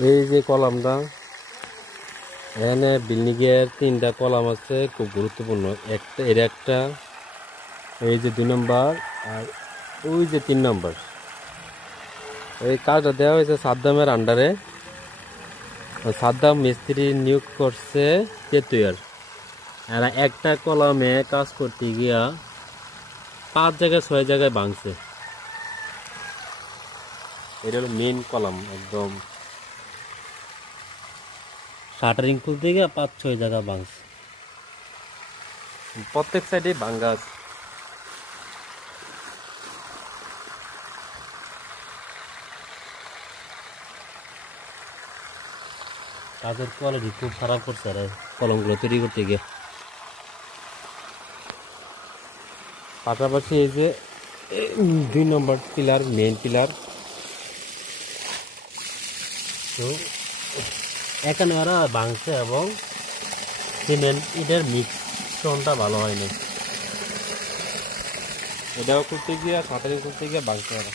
এই যে কলামটা এখানে বিল্ডিংয়ের 3টা কলাম আছে, খুব গুরুত্বপূর্ণ। একটা এই যে 2 নম্বর, আর ওই যে 3 নম্বর। এই কাজটা দেওয়া হয়েছে সাদ্দামের আন্ডারে। সাদ্দাম মিস্ত্রি নিয়োগ করছে তেতুয়ার। এরা একটা কলামে কাজ করতে গিয়া 5 জায়গায় 6 জায়গায় ভাঙছে। এটা হলো মেন কলাম, একদম শাটারিং খুলতে গিয়ে 5-6 জায়গা ভাঙছে, প্রত্যেক সাইডে ভাঙ্গা আছে। কাজের কোয়ালিটি খুব খারাপ করছে আর কলমগুলো তৈরি করতে গিয়ে। পাশাপাশি এই যে 2 নম্বর পিলার, মেইন পিলার, তো এখানে ওরা ভাঙছে এবং সিমেন্ট ইটের মিক্সনটা ভালো হয়নি। এটাও করতে গিয়ে শাটারিং করতে গিয়ে ভাঙছে ওরা।